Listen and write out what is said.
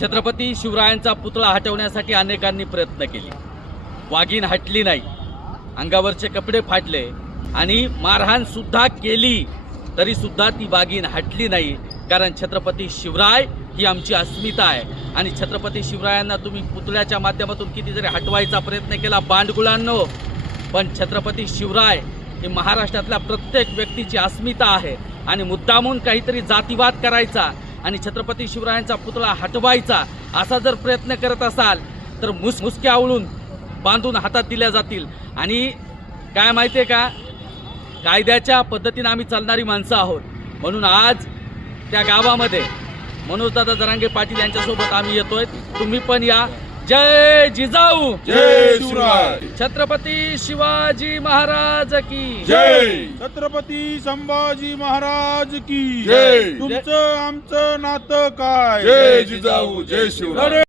छत्रपती शिवरायांचा पुतळा हटवण्यासाठी अनेकांनी प्रयत्न केले, वाघीण हटली नाही, अंगावरचे कपडे फाटले आणि मारहाण सुद्धा केली, तरी सुद्धा ती वाघीण हटली नाही. कारण छत्रपती शिवराय ही आमची अस्मिता आहे आणि छत्रपती शिवरायांना तुम्ही पुतळ्याच्या माध्यमातून किती जरी हटवायचा प्रयत्न केला बांडगुळांनो, पण छत्रपती शिवराय ही महाराष्ट्रातल्या प्रत्येक व्यक्तीची अस्मिता आहे. आणि मुद्दामून काहीतरी जातीवाद करायचा आणि छत्रपती शिवरायांचा पुतळा हटवायचा असा जर प्रयत्न करत असाल तर मुसक्या आवळून बांधून हातात दिल्या जातील. आणि काय माहिती आहे का, कायद्याच्या पद्धतीने आम्ही चालणारी माणसं आहोत. म्हणून आज त्या गावामध्ये मनोजदादा जरांगे पाटील यांच्यासोबत आम्ही येतोय. तुम्ही पण या. जय जिजाऊ, जय शिवराय, छत्रपती शिवाजी महाराज की जय, छत्रपती संभाजी महाराज की जय. तुमचं आमचं नातं काय? जय जिजाऊ, जय शिवराय.